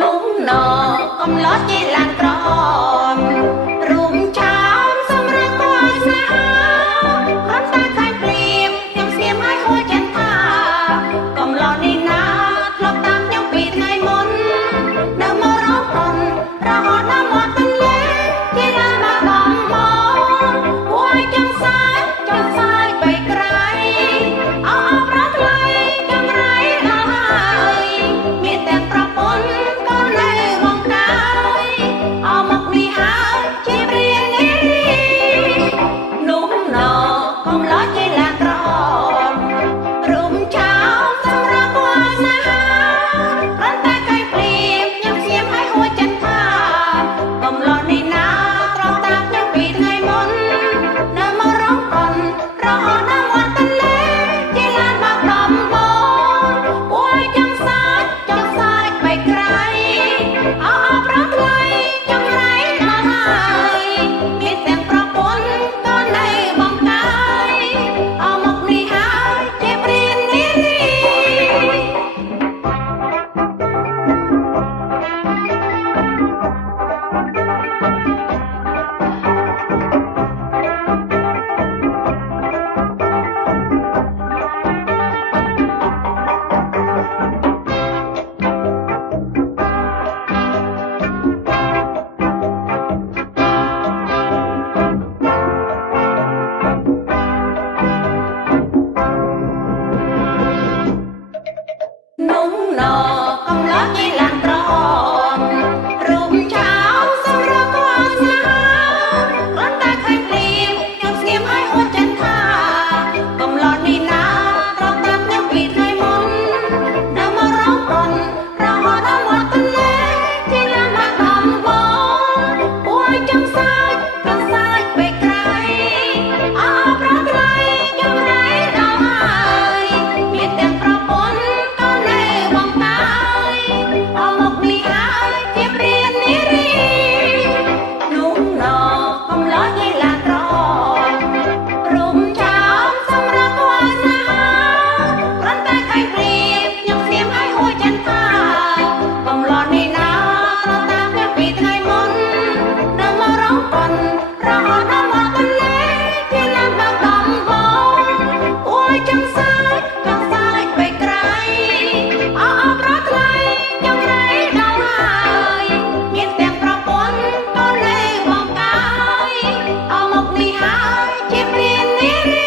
នោះណកំឡោះជាឡានក្រមរួមឆោមសម្រាប់គួរស្នេហាគ្រាន់តែឃើញព្រៀបខ្ញុំស្ងៀមហើយហួចចិត្តថាកំឡោះនេះណាធ្លាប់តាមខ្ញុំពីថ្ងៃមុននៅមករកប៉ុនរហូតដល់មាត់ទន្លេជាឡានមកដំមកហួយចង់សាយបីក្រៃអោប្រថ្លៃចង្រៃដល់ហើយមានតែប្រពន្ធក៏នៅវងកាយអោមកនេះហើយជារៀងនេះនោះណកំឡោះជាឡានក្រមរួមឆោមសម្រាប់គួរស្នេហាគ្រាន់តែឃើញព្រៀបខ្ញុំស្ងៀមហើយហួចចិត្តថាកំឡោះនេះណាត្រូវតាមខ្ញុំពីថ្ងៃមុននៅមករកប៉ុនរហូតដល់មាត់ទន្លេជាឡានមកដំបងពួយចង់សាយបីក្រៃអោប្រថ្លៃចង្រៃដល់ហើយមានទាំងប្រពន្ធក៏នៅបងកាយអោមកនេះហើយជាព្រាននារី នោះណកំឡោះជាឡានក្រមរួមឆោមសម្រាប់គួរស្នេហាគ្រាន់តែឃើញព្រៀបខ្ញុំស្ងៀមហើយហួចចិត្តថាកំឡោះនេះណាត្រូវតាមខ្ញុំពីថ្ងៃមុននៅមករកប៉ុនរហូតដល់មាត់ទន្លេជាឡានមកដំបងពួយចង់សាយបីក្រៃអោប្រថ្លៃចង្រៃដល់ហើយមានទាំងប្រពន្ធក៏នៅបងកាយអោមកនេះហើយជាព្រាននារីនោះណកំឡោះជាឡានក្រមរួមឆោមសម្រាប់គួរស្នេហាគ្រាន់តែឃើញព្រៀបខ្ញុំស្ងៀមហើយហួចចិត្តថាកំឡោះនេះណាត្រូវតាមខ្ញុំពីថ្ងៃមុននៅមករកប៉ុនរហូតដល់មាត់ទន្លេជាឡានមកដំបងពួយចង់សាយបីក្រៃអោប្រថ្លៃចង្រៃដល់ហើយមានទាំងប្រពន្ធក៏នៅបងកាយអោមកនេះហើយជាព្រាននារី